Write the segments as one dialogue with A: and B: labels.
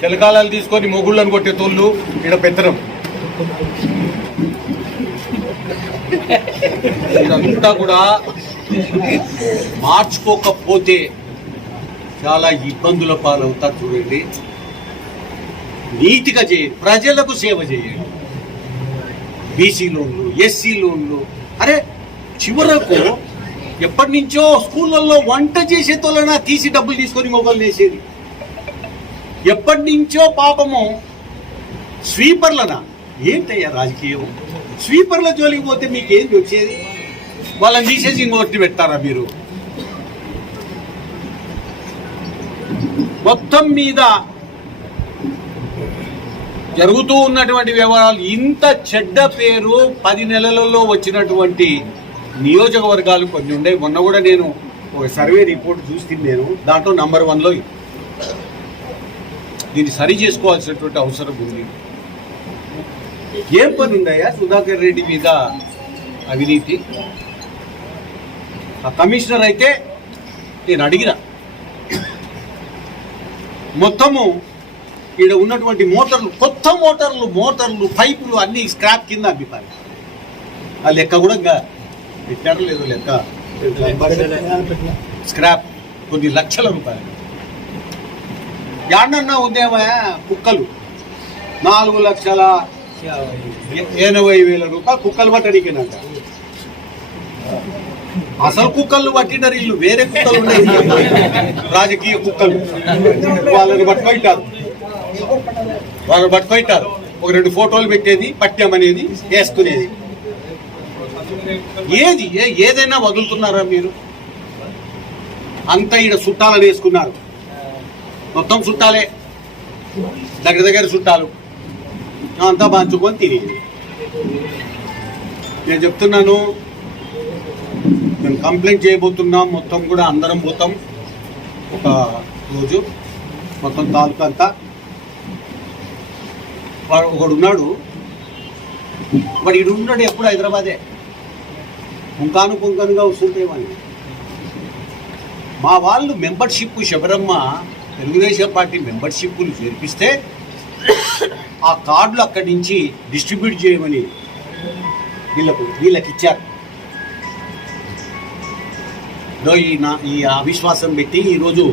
A: శలకాలాలు తీసుకొని మొగుళ్ళని కొట్టే తోళ్ళు ఇక్కడ పెత్తనం. ఇదంతా కూడా మార్చుకోకపోతే చాలా ఇబ్బందుల పాలవుతారు చూడండి. నీతిగా చేయండి ప్రజలకు సేవ చేయండి. బీసీ లోన్లు ఎస్సీ లోన్లు. అరే చివరకు ఎప్పటి నుంచో స్కూళ్ళల్లో వంట చేసే తోలనా తీసి డబ్బులు తీసుకొని మొగలు వేసేది ఎప్పటి నుంచో పాపము స్వీపర్లనా. ఏంటయ్యా రాజకీయం? స్వీపర్ల జోలికి పోతే మీకు ఏంది వచ్చేది వాళ్ళని తీసేసి ఇంకొకటి పెట్టారా మీరు? మొత్తం మీద జరుగుతూ ఉన్నటువంటి వ్యవహారాలు ఇంత చెడ్డ పేరు పది నెలలలో వచ్చినటువంటి నియోజకవర్గాలు కొన్ని ఉండే. మొన్న కూడా నేను ఒక సర్వే రిపోర్ట్ చూస్తుంది నేను దాంట్లో నంబర్ వన్లో దీన్ని సరి చేసుకోవాల్సినటువంటి అవసరం ఉంది. ఏం పని ఉందయ్యా? సుధాకర్ రెడ్డి మీద అవినీతి. ఆ కమిషనర్ అయితే నేను అడిగిన. మొత్తము ఇక్కడ ఉన్నటువంటి మోటార్లు కొత్త మోటార్లు మోటార్లు పైపులు అన్ని స్క్రాప్ కింద అమ్మిపారు ఆ లెక్క కూడా ఇంకా పెట్టారు లేదో లెక్క. స్క్రాప్ కొన్ని లక్షల రూపాయలు. యాడన్నా ఉందేమా కుక్కలు. నాలుగు లక్షల ఎనభై వేల రూపాయలు కుక్కలు పట్టడానికేనంట అసలు కుక్కలు పట్టినారు ఇల్లు వేరే కుక్కలు ఉన్నాయి. రాజకీయ కుక్కలు. వాళ్ళని పట్టుకుంటారు వాళ్ళు పట్టుకుంటారు ఒక రెండు ఫోటోలు పెట్టేది పట్టామనేది వేసుకునేది. ఏది? ఏ- ఏదైనా వదులుతున్నారా మీరు? అంతా ఈడ చుట్టాలని వేసుకున్నారు. మొత్తం చుట్టాలే. దగ్గర దగ్గర చుట్టాలు. అంతా పంచుకొని తిరిగి నేను చెప్తున్నాను నేను కంప్లైంట్ చేయబోతున్నాం మొత్తం కూడా అందరం పోతాం. ఒక రోజు మొత్తం తాలూకా అంతా. వాడు ఒకడు ఉన్నాడు. వాడు ఇడు ఉన్నాడు ఎప్పుడు హైదరాబాదే. పుంకాను పుంకానుగా వస్తుంటేమని మా వాళ్ళు మెంబర్షిప్ శబరమ్మ తెలుగుదేశం పార్టీ మెంబర్షిప్లు చేర్పిస్తే ఆ కార్డులు అక్కడి నుంచి డిస్ట్రిబ్యూట్ చేయమని వీళ్ళకు వీళ్ళకి ఇచ్చారు ఈ నా ఈ అవిశ్వాసం పెట్టి ఈరోజు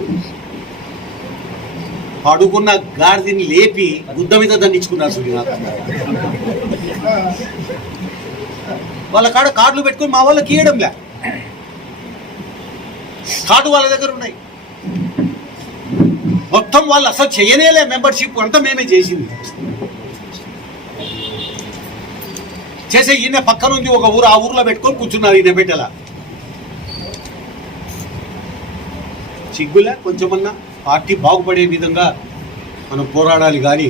A: పడుకున్న గాడిదని లేపి గుద్ద మీద దండించుకున్నారు సూర్యనాథ్. వాళ్ళ కాడ కార్డులు పెట్టుకుని మా వాళ్ళకి ఇవ్వడంలే కార్డు వాళ్ళ దగ్గర ఉన్నాయి. మొత్తం వాళ్ళు అసలు చేయనేలే మెంబర్షిప్ అంతా మేమే చేసింది. చేసే ఈయన పక్కనుంది ఒక ఊరు ఆ ఊర్లో పెట్టుకొని కూర్చున్నారు ఈయన పెట్టేలా సిగ్గులే కొంచెమన్నా? పార్టీ బాగుపడే విధంగా మనం పోరాడాలి కానీ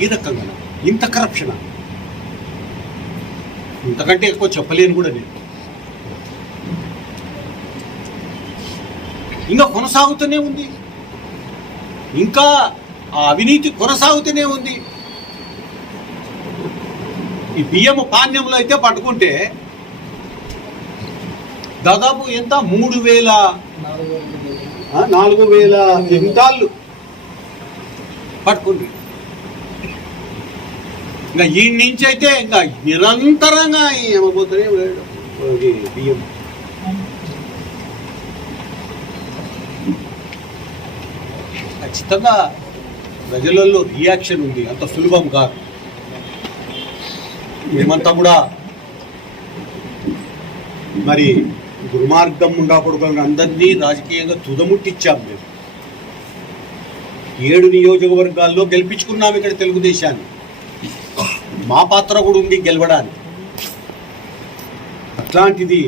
A: ఈ రకంగా ఇంత కరప్షన్ ఇంతకంటే ఎక్కువ చెప్పలేను కూడా నేను. ఇంకా కొనసాగుతూనే ఉంది. ఇంకా ఆ అవినీతి కొనసాగుతూనే ఉంది. ఈ బియ్యము పాణ్యంలో అయితే పట్టుకుంటే దాదాపు ఎంత? మూడు వేల నాలుగు వేల క్వింటాళ్ళు పట్టుకుంది. ఇంకా ఈ నుంచి అయితే ఇంకా నిరంతరంగా ఏమవుతుంది బియ్యం ఖచ్చితంగా ప్రజలలో రియాక్షన్ ఉంది. అంత సులభం కాదు. మేమంతా కూడా మరి దుర్మార్గం ఉండా అందరినీ రాజకీయంగా తుదముట్టించాం మేము. ఏడు నియోజకవర్గాల్లో గెలిపించుకున్నాం ఇక్కడ తెలుగుదేశాన్ని. మా పాత్ర కూడా ఉంది గెలవడానికి. అట్లాంటిది